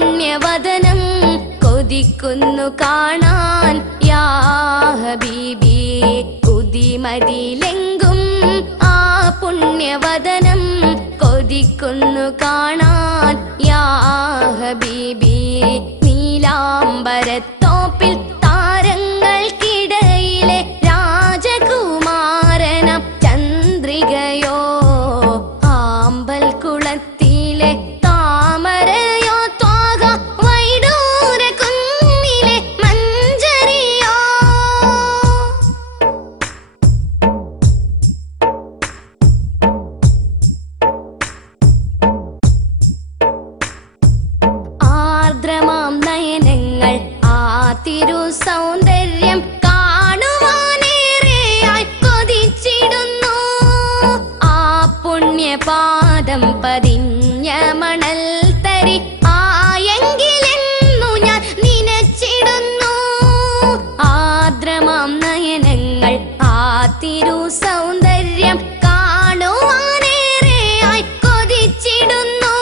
പുണ്യവദനം കൊതിക്കുന്നു കാണാൻ യാ ഹബീബി ഉദിമതിലെങ്കും ആ പുണ്യവദനം കൊതിക്കുന്നു കാണാൻ യാ ഹബീബി നീലാംബരത്തോപ്പിൽ താരങ്ങൾക്കിടയിലെ രാജകുമാരനം ചന്ദ്രികയോ ആമ്പൽ കുളത്തിലെ താമരയോ ത്വാഗ വൈഡൂര കുന്നിലെ മഞ്ചരിയോ ആർദ്രമാം നയനങ്ങൾ ആ തിരു സൗന്ദര്യം കാണുവാനേറെയായി കൊതിച്ചിടുന്നു ആ പുണ്യപാദം പതിഞ്ഞ മണൽ തരി ആയെങ്കിലെന്നു ഞാൻ നനച്ചിടുന്നു ആർദ്രമാം നയനങ്ങൾ ആ തിരു സൗന്ദര്യം കാണുവാനേറെയായി കൊതിച്ചിടുന്നു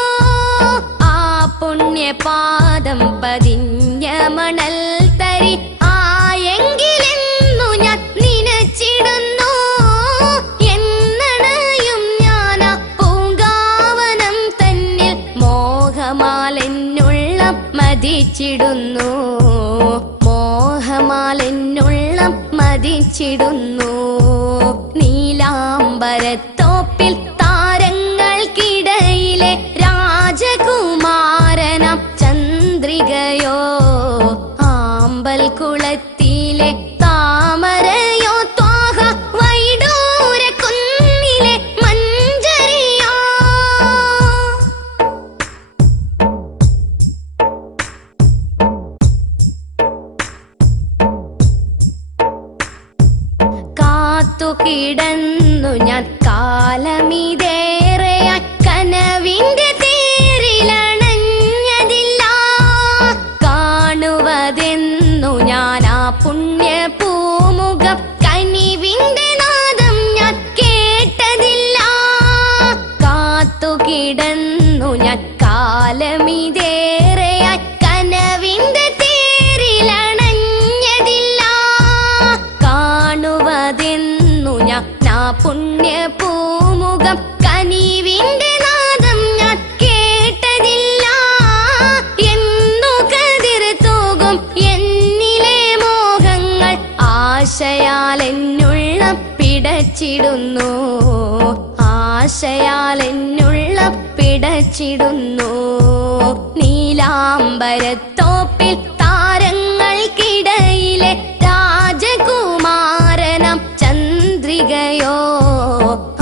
ആ പുണ്യപാദം പതിഞ്ഞ മണൽ തരി ആയെങ്കിലെന്നു ഞാൻ നനച്ചിടുന്നു എന്നണയും ഞാൻ ആ പൂങ്കാവനം തന്നിൽ മോഹമാലെന്നുള്ളം മതിച്ചിടുന്നു മോഹമാലെന്നുള്ളം മതിച്ചിടുന്നു നീലാംബരത്തോപ്പിൽ താരങ്ങൾക്കിടയിലെ രാജകുമാരനം ചന്ദ്രികയോ ആമ്പൽ കുളത്തിലെ താമരയോ ത്വാഗ വൈഡൂര കുന്നിലെ മഞ്ചരിയോ കാത്തുകിടന്നു ഞാൻ കാലമിതേറെയായി കനവിന്റെ തേരിലണഞ്ഞതില്ല കാണുവതെന്നു ഞാൻ ആ പുണ്യ പൂമുഖം കനിവിന്റെ നാദം ഞാൻ കേട്ടതില്ല കാത്തുകിടന്നു ഞാൻ കാലമിതേറെയായി കനവിന്റെ തേരിലണഞ്ഞതില്ല കാണുവതെന്നു ഞാൻ ആ പുണ്യ പൂമുഖം കനിവിന്റെ നാദം ഞാൻ കേട്ടതില്ല എന്നു കതിർ തൂകും എന്നിലെ മോഹങ്ങൾ ആശയാലെന്നുള്ളം പിടച്ചിടുന്നു ആശയാലെന്നുള്ളം പിടച്ചിടുന്നു നീലാംബരത്തോപ്പിൽ താരങ്ങൾക്കിടയിലെ രാജകുമാരനം ചന്ദ്രികയോ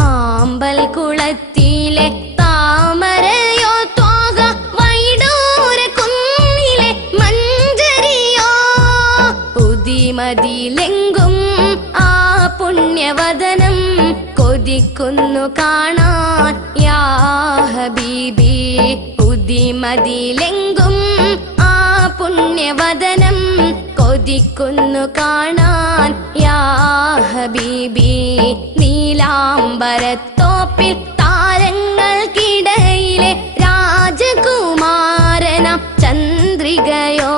ആമ്പൽ കുളത്തിലെ താമരയോ ത്വാഗ വൈഡൂര കുന്നിലെ മഞ്ചരിയോ ഉദിമതിലെങ്കും ആ പുണ്യവദനം കൊതിക്കുന്നു കാണാൻ യാ ഹബീബി ഉദിമതിലെങ്കും ആ പുണ്യവദനം കൊതിക്കുന്നു കാണാൻ യാ ഹബീബി നീലാംബരത്തോപ്പിൽ താരങ്ങൾക്കിടയിലെ രാജകുമാരനം ചന്ദ്രികയോ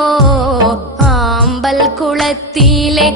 ആമ്പൽ കുളത്തിലെ